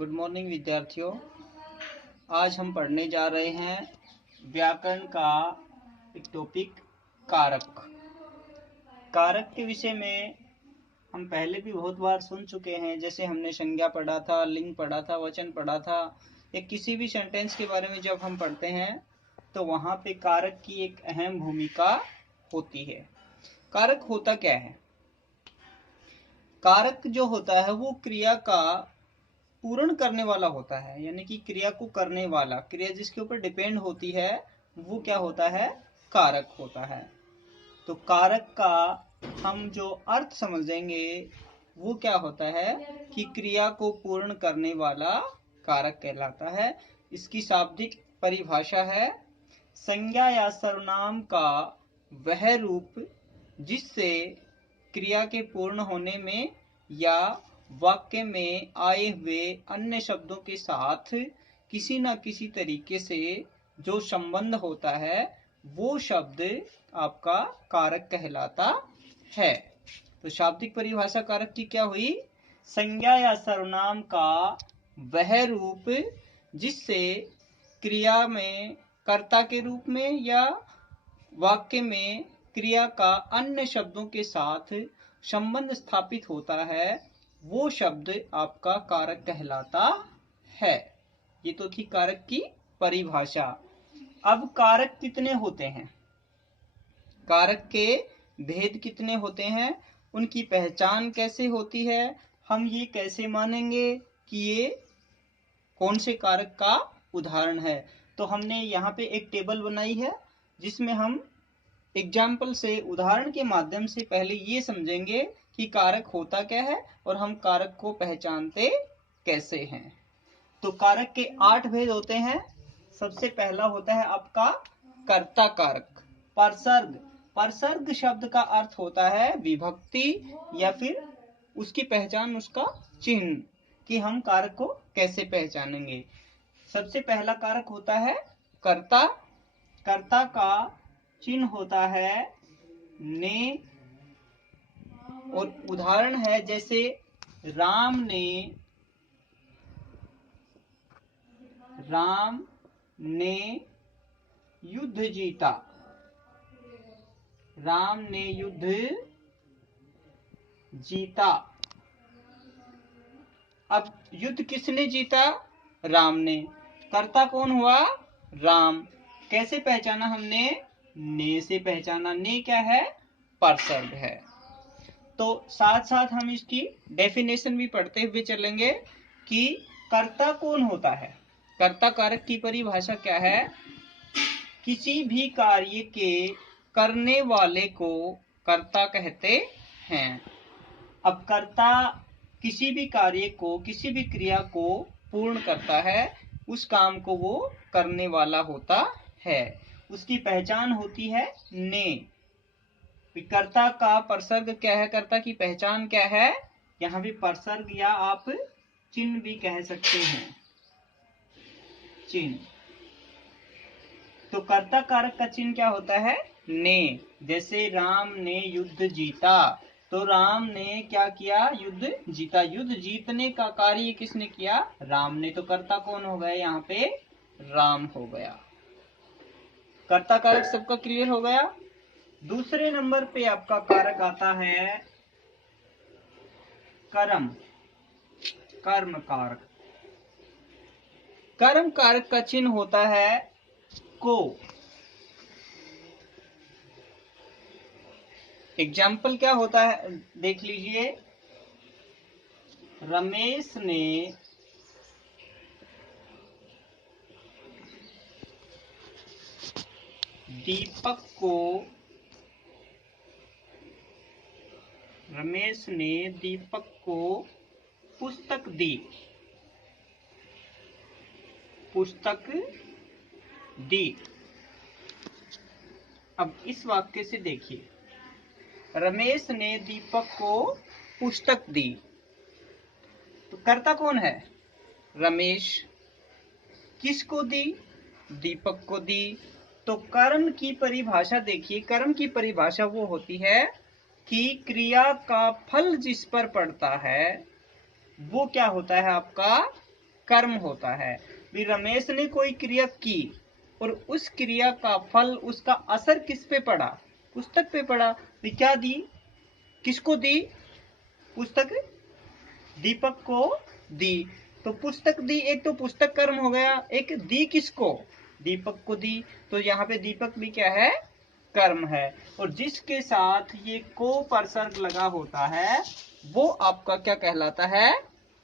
Good morning विद्यार्थियों। आज हम पढ़ने जा रहे हैं व्याकरण का एक टॉपिक कारक। कारक के विषय में हम पहले भी बहुत बार सुन चुके हैं। जैसे हमने संज्ञा पढ़ा था, लिंग पढ़ा था, वचन पढ़ा था। एक किसी भी सेंटेंस के बारे में जब हम पढ़ते हैं तो वहां पे कारक की एक अहम भूमिका होती है। कारक होता क्या है? कारक जो होता है वो क्रिया का पूर्ण करने वाला होता है, यानी कि क्रिया को करने वाला, क्रिया जिसके ऊपर डिपेंड होती है वो क्या होता है? कारक होता है। तो कारक का हम जो अर्थ समझेंगे वो क्या होता है कि क्रिया को पूर्ण करने वाला कारक कहलाता है। इसकी शाब्दिक परिभाषा है संज्ञा या सर्वनाम का वह रूप जिससे क्रिया के पूर्ण होने में या वाक्य में आए हुए अन्य शब्दों के साथ किसी न किसी तरीके से जो संबंध होता है वो शब्द आपका कारक कहलाता है। तो शाब्दिक परिभाषा कारक की क्या हुई? संज्ञा या सर्वनाम का वह रूप जिससे क्रिया में कर्ता के रूप में या वाक्य में क्रिया का अन्य शब्दों के साथ संबंध स्थापित होता है वो शब्द आपका कारक कहलाता है। ये तो थी कारक की परिभाषा। अब कारक कितने होते हैं, कारक के भेद कितने होते हैं, उनकी पहचान कैसे होती है, हम ये कैसे मानेंगे कि ये कौन से कारक का उदाहरण है। तो हमने यहाँ पे एक टेबल बनाई है जिसमें हम एग्जाम्पल से, उदाहरण के माध्यम से पहले ये समझेंगे कि कारक होता क्या है और हम कारक को पहचानते कैसे हैं। तो कारक के 8 भेद होते हैं। सबसे पहला होता है आपका कर्ता कारक। परसर्ग, परसर्ग शब्द का अर्थ होता है विभक्ति या फिर उसकी पहचान, उसका चिन्ह, कि हम कारक को कैसे पहचानेंगे। सबसे पहला कारक होता है कर्ता। कर्ता का चिन्ह होता है ने, और उदाहरण है जैसे राम ने युद्ध जीता। राम ने युद्ध जीता। अब युद्ध किसने जीता? राम ने। कर्ता कौन हुआ? राम। कैसे पहचाना हमने? ने से पहचाना। ने क्या है? परसर्ग है। तो साथ साथ हम इसकी डेफिनेशन भी पढ़ते हुए चलेंगे कि कर्ता कौन होता है। कर्ता कारक की परिभाषा क्या है? किसी भी कार्य के करने वाले को कर्ता कहते हैं। अब कर्ता किसी भी कार्य को, किसी भी क्रिया को पूर्ण करता है, उस काम को वो करने वाला होता है। उसकी पहचान होती है ने। कर्ता का परसर्ग क्या है? कर्ता की पहचान क्या है? यहाँ भी परसर्ग या आप चिन्ह भी कह सकते हैं, चिन्ह। तो कर्ता कारक का चिन्ह क्या होता है? ने। जैसे राम ने युद्ध जीता, तो राम ने क्या किया? युद्ध जीता। युद्ध जीतने का कार्य किसने किया? राम ने। तो कर्ता कौन हो गया? यहाँ पे राम हो गया। कर्ता कारक सबका क्लियर हो गया। दूसरे नंबर पे आपका कारक आता है कर्म, कर्म कारक। कर्म कारक का चिन्ह होता है को। एग्जाम्पल क्या होता है देख लीजिए। रमेश ने दीपक को, रमेश ने दीपक को पुस्तक दी, पुस्तक दी। अब इस वाक्य से देखिए, रमेश ने दीपक को पुस्तक दी, तो कर्ता कौन है? रमेश। किसको दी? दीपक को दी। तो कर्म की परिभाषा देखिए। कर्म की परिभाषा वो होती है कि क्रिया का फल जिस पर पड़ता है वो क्या होता है? आपका कर्म होता है। भी रमेश ने कोई क्रिया की और उस क्रिया का फल, उसका असर किस पे पड़ा? पुस्तक पे पड़ा। भी क्या दी? किसको दी? पुस्तक दीपक को दी। तो पुस्तक दी, एक तो पुस्तक कर्म हो गया, एक दी किसको? दीपक को दी। तो यहाँ पे दीपक भी क्या है? कर्म है। और जिसके साथ ये को परसर्ग लगा होता है वो आपका क्या कहलाता है?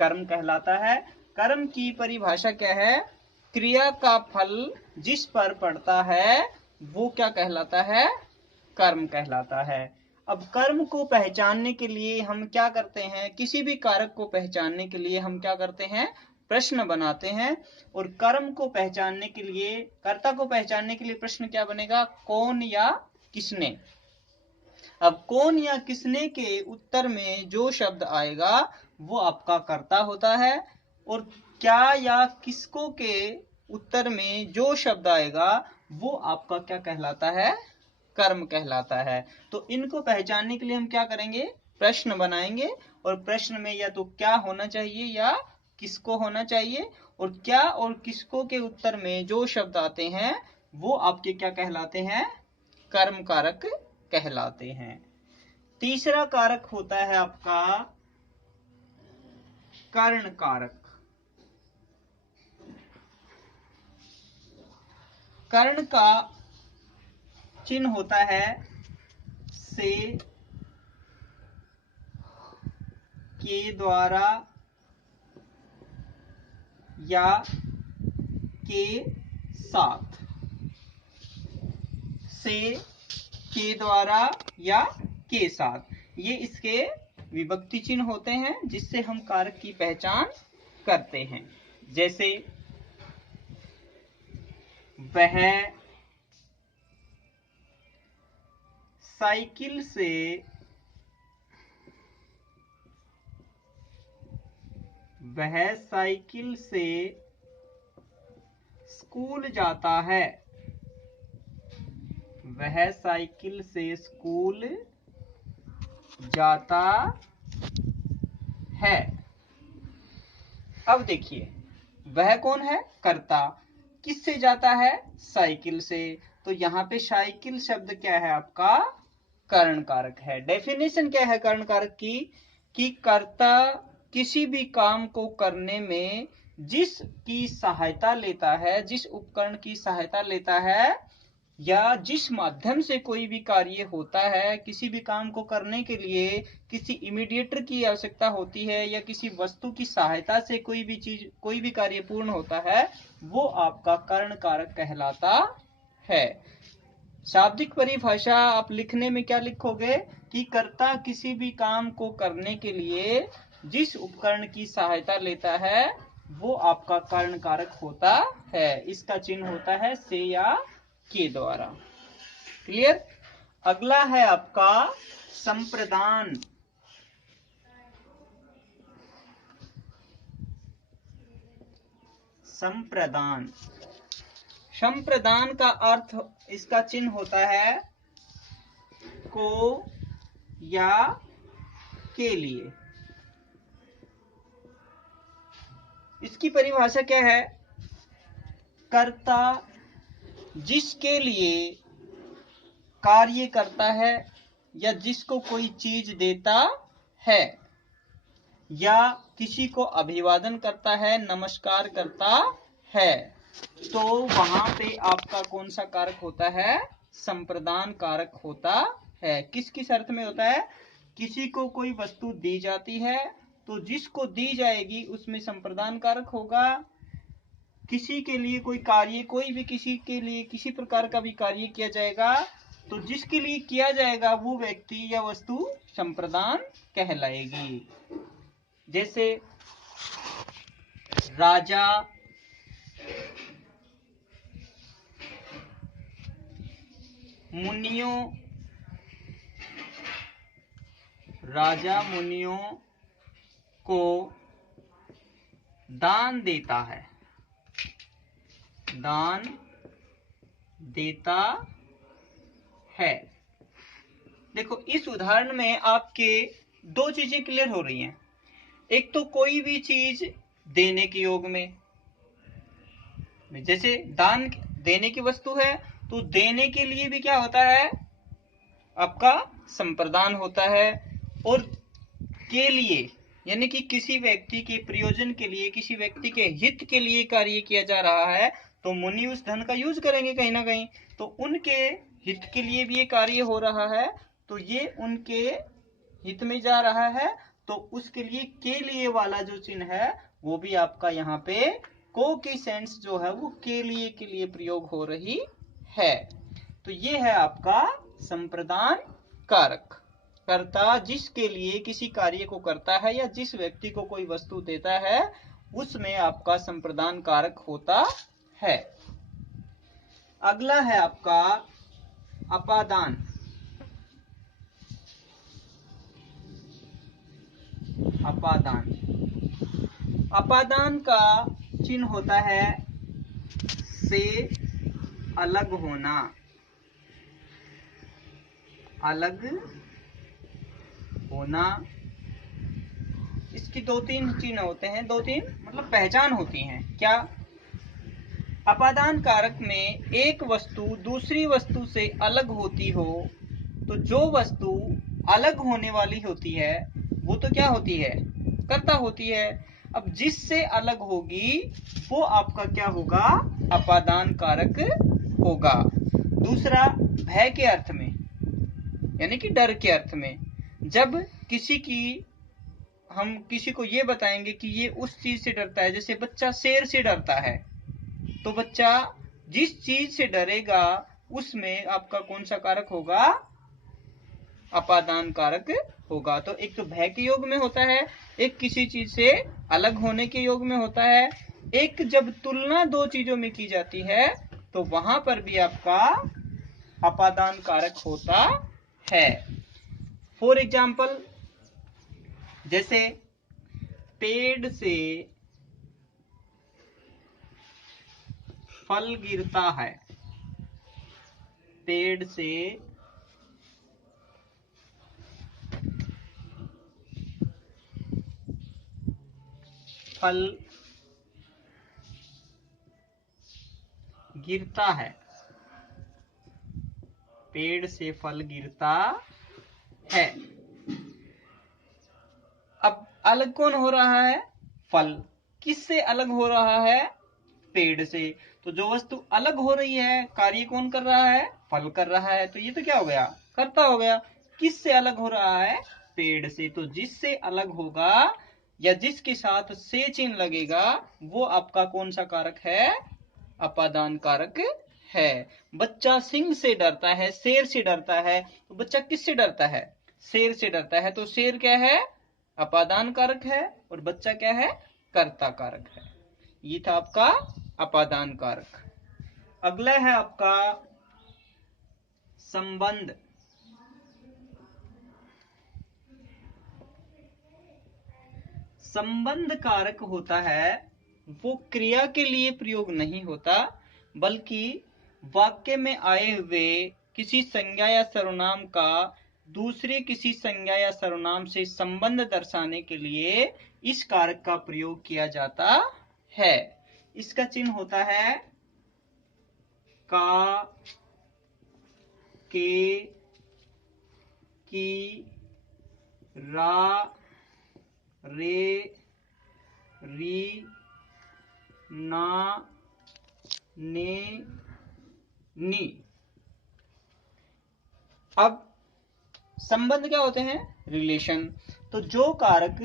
कर्म कहलाता है। कर्म की परिभाषा क्या है? क्रिया का फल जिस पर पड़ता है वो क्या कहलाता है? कर्म कहलाता है। अब कर्म को पहचानने के लिए हम क्या करते हैं? किसी भी कारक को पहचानने के लिए हम क्या करते हैं? प्रश्न बनाते हैं। और कर्म को पहचानने के लिए, कर्ता को पहचानने के लिए प्रश्न क्या बनेगा? कौन या किसने। अब कौन या किसने के उत्तर में जो शब्द आएगा वो आपका कर्ता होता है, और क्या या किसको के उत्तर में जो शब्द आएगा वो आपका क्या कहलाता है? कर्म कहलाता है। तो इनको पहचानने के लिए हम क्या करेंगे? प्रश्न बनाएंगे, और प्रश्न में या तो क्या होना चाहिए या किसको होना चाहिए, और क्या और किसको के उत्तर में जो शब्द आते हैं वो आपके क्या कहलाते हैं? कर्म कारक कहलाते हैं। तीसरा कारक होता है आपका कर्ण कारक। कर्ण का चिन्ह होता है से, के द्वारा या के साथ। से, के द्वारा या के साथ, ये इसके विभक्ति चिन्ह होते हैं जिससे हम कारक की पहचान करते हैं। जैसे वह साइकिल से स्कूल जाता है। वह साइकिल से स्कूल जाता है। अब देखिए, वह कौन है? कर्ता। किससे जाता है? साइकिल से। तो यहाँ पे साइकिल शब्द क्या है आपका? कर्ण कारक है। डेफिनेशन क्या है कर्ण कारक की? कि कर्ता किसी भी काम को करने में जिसकी सहायता लेता है, जिस उपकरण की सहायता लेता है, या जिस माध्यम से कोई भी कार्य होता है, किसी भी काम को करने के लिए किसी इमीडिएटर की आवश्यकता होती है या किसी वस्तु की सहायता से कोई भी चीज, कोई भी कार्य पूर्ण होता है, वो आपका कर्ण कारक कहलाता है। शाब्दिक परिभाषा आप लिखने में क्या लिखोगे? कि कर्ता किसी भी काम को करने के लिए जिस उपकरण की सहायता लेता है वो आपका कर्ण कारक होता है। इसका चिन्ह होता है से या के द्वारा। क्लियर? अगला है आपका संप्रदान। संप्रदान, संप्रदान का अर्थ, इसका चिन्ह होता है को या के लिए। इसकी परिभाषा क्या है? कर्ता जिसके लिए कार्य करता है या जिसको कोई चीज देता है, या किसी को अभिवादन करता है, नमस्कार करता है, तो वहां पे आपका कौन सा कारक होता है? संप्रदान कारक होता है। किस किस अर्थ में होता है? किसी को कोई वस्तु दी जाती है तो जिसको दी जाएगी उसमें संप्रदान कारक होगा। किसी के लिए कोई कार्य, कोई भी किसी के लिए किसी प्रकार का भी कार्य किया जाएगा तो जिसके लिए किया जाएगा वो व्यक्ति या वस्तु संप्रदान कहलाएगी। जैसे राजा, मुनियों, राजा मुनियों को दान देता है, दान देता है। देखो इस उदाहरण में आपके दो चीजें क्लियर हो रही हैं। एक तो कोई भी चीज देने के योग में, में। जैसे दान देने की वस्तु है, तो देने के लिए भी क्या होता है, आपका संप्रदान होता है। और के लिए यानी कि किसी व्यक्ति के प्रयोजन के लिए, किसी व्यक्ति के हित के लिए कार्य किया जा रहा है, तो मुनि उस धन का यूज करेंगे कहीं ना कहीं, तो उनके हित के लिए भी ये कार्य हो रहा है, तो ये उनके हित में जा रहा है, तो उसके लिए के लिए वाला जो चिन्ह है वो भी आपका यहाँ पे को की सेंस जो है वो के लिए प्रयोग हो रही है। तो ये है आपका संप्रदान कारक। कर्ता जिसके लिए किसी कार्य को करता है या जिस व्यक्ति को कोई वस्तु देता है, उसमें आपका संप्रदान कारक होता है। अगला है आपका अपादान। अपादान, अपादान का चिन्ह होता है से अलग होना। अलग होना, इसकी दो तीन चिन्ह होते हैं, दो तीन मतलब पहचान होती हैं। क्या? अपादान कारक में एक वस्तु दूसरी वस्तु से अलग होती हो, तो जो वस्तु अलग होने वाली होती है वो तो क्या होती है, कर्ता होती है। अब जिससे अलग होगी वो आपका क्या होगा, अपादान कारक होगा। दूसरा, भय के अर्थ में यानी कि डर के अर्थ में, जब हम किसी को ये बताएंगे कि ये उस चीज से डरता है, जैसे बच्चा शेर से डरता है, तो बच्चा जिस चीज से डरेगा उसमें आपका कौन सा कारक होगा, अपादान कारक होगा। तो एक तो भय के योग में होता है, एक किसी चीज से अलग होने के योग में होता है, एक जब तुलना दो चीजों में की जाती है तो वहां पर भी आपका अपादान कारक होता है। फॉर एग्जाम्पल, जैसे पेड़ से फल गिरता है, पेड़ से फल गिरता है, पेड़ से फल गिरता है। अब अलग कौन हो रहा है, फल। किससे अलग हो रहा है, पेड़ से। तो जो वस्तु अलग हो रही है, कार्य कौन कर रहा है, फल कर रहा है, तो ये तो क्या हो गया, कर्ता हो गया। किससे अलग हो रहा है, पेड़ से। तो जिससे अलग होगा या जिसके साथ से चिन्ह लगेगा वो आपका कौन सा कारक है, अपादान कारक है। बच्चा सिंह से डरता है, शेर से डरता है, तो बच्चा किससे डरता है, शेर से डरता है, तो शेर क्या है, अपादान कारक है, और बच्चा क्या है, कर्ता कारक है। ये था आपका अपादान कारक। अगला है आपका संबंध। संबंध कारक होता है, वो क्रिया के लिए प्रयोग नहीं होता, बल्कि वाक्य में आए हुए किसी संज्ञा या सर्वनाम का दूसरे किसी संज्ञा या सर्वनाम से संबंध दर्शाने के लिए इस कारक का प्रयोग किया जाता है। इसका चिन्ह होता है का, के, की, रा, रे, री, ना, ने, नी। अब संबंध क्या होते हैं, रिलेशन। तो जो कारक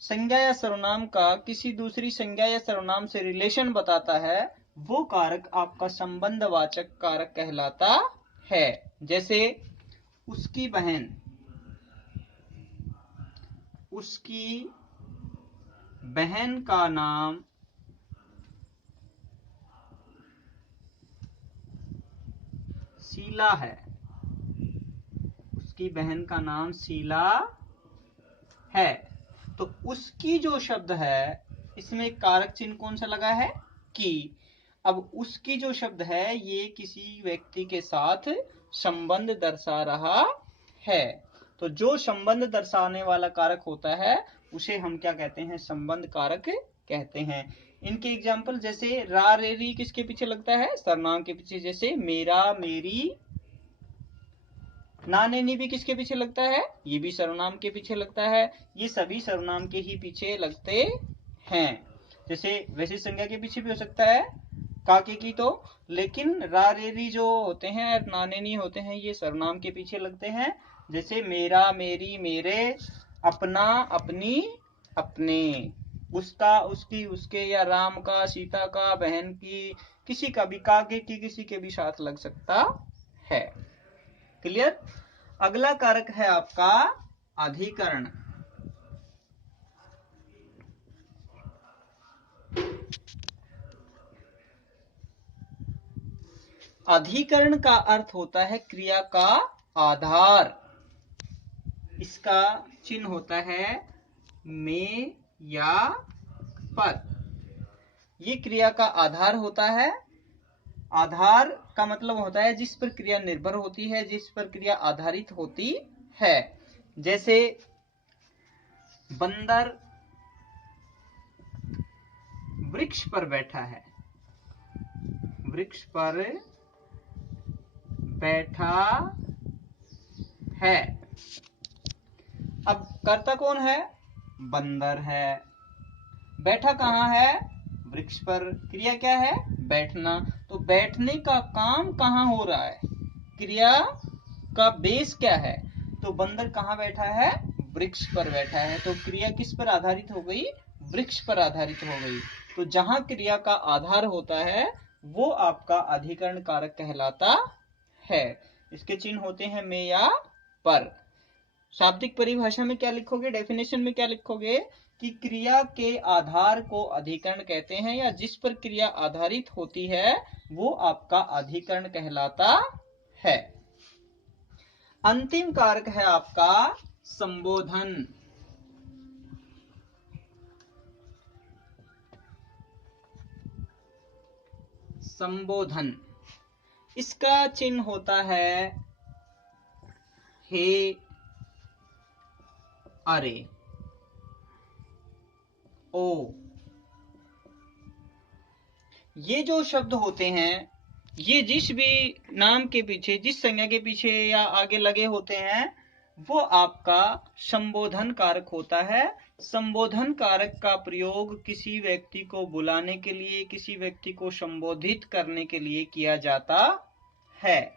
संज्ञा या सर्वनाम का किसी दूसरी संज्ञा या सर्वनाम से रिलेशन बताता है, वो कारक आपका संबंधवाचक कारक कहलाता है। जैसे उसकी बहन, उसकी बहन का नाम शीला है, उसकी बहन का नाम शीला है। तो उसकी जो शब्द है इसमें कारक चिन्ह कौन सा लगा है, की। अब उसकी जो शब्द है ये किसी व्यक्ति के साथ संबंध दर्शा रहा है। तो जो संबंध दर्शाने वाला कारक होता है उसे हम क्या कहते हैं, संबंध कारक कहते हैं। इनके एग्जाम्पल जैसे रा रे री किसके पीछे लगता है, सर्वनाम के पीछे, जैसे मेरा मेरी। ना ने नी भी किसके पीछे लगता है, ये भी सर्वनाम के पीछे लगता है। ये सभी सर्वनाम के ही पीछे लगते हैं। जैसे वैसे संज्ञा के पीछे भी हो सकता है काके की तो, लेकिन रा रे री जो होते हैं और नाने नी होते हैं ये सर्वनाम के पीछे लगते हैं। जैसे मेरा मेरी मेरे, अपना अपनी अपने, उसका उसकी उसके, या राम का सीता का, बहन की, किसी का भी, काके की किसी के भी साथ लग सकता है। क्लियर। अगला कारक है आपका अधिकरण। अधिकरण का अर्थ होता है क्रिया का आधार। इसका चिन्ह होता है में या पर। ये क्रिया का आधार होता है। आधार का मतलब होता है जिस पर क्रिया निर्भर होती है, जिस पर क्रिया आधारित होती है। जैसे बंदर वृक्ष पर बैठा है, वृक्ष पर बैठा है। अब कर्ता कौन है, बंदर है। बैठा कहाँ है, वृक्ष पर। क्रिया क्या है, बैठना। तो बैठने का काम कहाँ हो रहा है, क्रिया का बेस क्या है, तो बंदर कहाँ बैठा है, वृक्ष पर बैठा है। तो क्रिया किस पर आधारित हो गई, वृक्ष पर आधारित हो गई। तो जहां क्रिया का आधार होता है वो आपका अधिकरण कारक कहलाता है। इसके चिन्ह होते हैं में या पर। शाब्दिक परिभाषा में क्या लिखोगे, डेफिनेशन में क्या लिखोगे कि क्रिया के आधार को अधिकरण कहते हैं, या जिस पर क्रिया आधारित होती है वो आपका अधिकरण कहलाता है। अंतिम कारक है आपका संबोधन। संबोधन, इसका चिन्ह होता है हे, अरे, ओ। ये जो शब्द होते हैं ये जिस भी नाम के पीछे, जिस संज्ञा के पीछे या आगे लगे होते हैं वो आपका संबोधन कारक होता है। संबोधन कारक का प्रयोग किसी व्यक्ति को बुलाने के लिए, किसी व्यक्ति को संबोधित करने के लिए किया जाता है।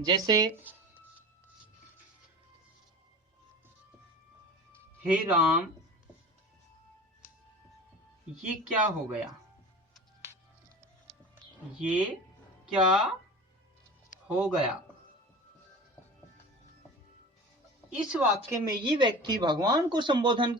जैसे हे राम, ये क्या हो गया, ये क्या हो गया। इस वाक्य में ये व्यक्ति भगवान को संबोधन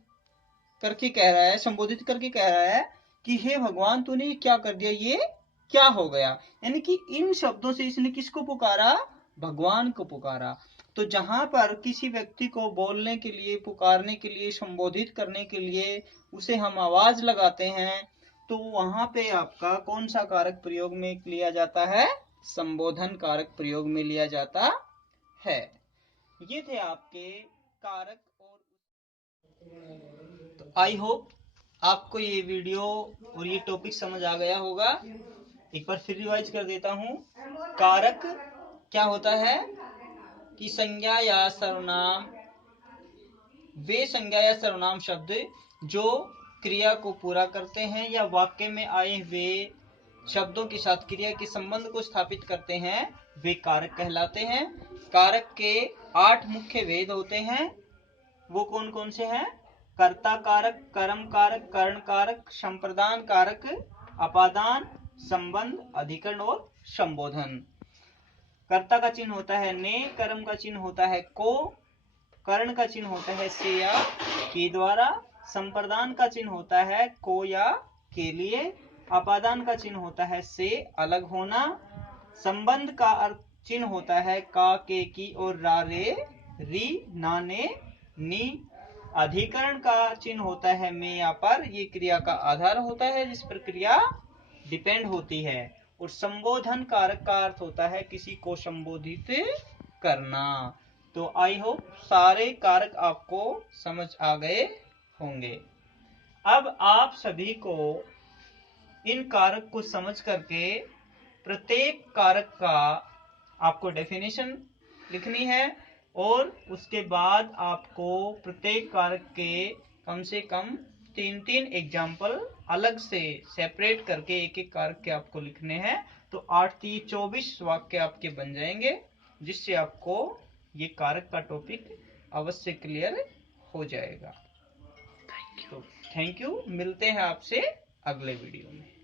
करके कह रहा है, संबोधित करके कह रहा है कि हे भगवान तूने क्या कर दिया, ये क्या हो गया। यानी कि इन शब्दों से इसने किसको पुकारा, भगवान को पुकारा। तो जहां पर किसी व्यक्ति को बोलने के लिए, पुकारने के लिए, संबोधित करने के लिए उसे हम आवाज लगाते हैं तो वहां पे आपका कौन सा कारक प्रयोग में लिया जाता है, संबोधन कारक प्रयोग में लिया जाता है। ये थे आपके कारक। और तो आई होप आपको ये वीडियो और ये टॉपिक समझ आ गया होगा। एक बार फिर रिवाइज कर देता हूँ। कारक क्या होता है कि संज्ञा या सर्वनाम, वे संज्ञा या सर्वनाम शब्द जो क्रिया को पूरा करते हैं या वाक्य में आए हुए शब्दों के साथ क्रिया के संबंध को स्थापित करते हैं वे कारक कहलाते हैं। कारक के 8 मुख्य भेद होते हैं। वो कौन कौन से हैं, कर्ता कारक, कर्म कारक, कर्ण कारक, संप्रदान कारक, अपादान, संबंध, अधिकरण और संबोधन। कर्ता का चिन्ह होता है ने, कर्म का चिन्ह होता है को, कर्ण का चिन्ह होता है से या के द्वारा, संप्रदान का चिन्ह होता है को या के लिए, अपादान का चिन्ह होता है से अलग होना, संबंध का चिन्ह होता है का के की और रा रे री ना ने नी, अधिकरण का चिन्ह होता है में या पर, ये क्रिया का आधार होता है जिस पर क्रिया डिपेंड होती है, और संबोधन कारक का अर्थ होता है किसी को संबोधित करना। तो आई होप सारे कारक आपको समझ आ गए होंगे। अब आप सभी को इन कारक को समझ करके प्रत्येक कारक का आपको डेफिनेशन लिखनी है और उसके बाद आपको प्रत्येक कारक के कम से कम 3-3 एग्जाम्पल अलग से सेपरेट करके एक एक कारक के आपको लिखने हैं। तो 8-3 24 वाक्य आपके बन जाएंगे, जिससे आपको ये कारक का टॉपिक अवश्य क्लियर हो जाएगा। तो थैंक यू, मिलते हैं आपसे अगले वीडियो में।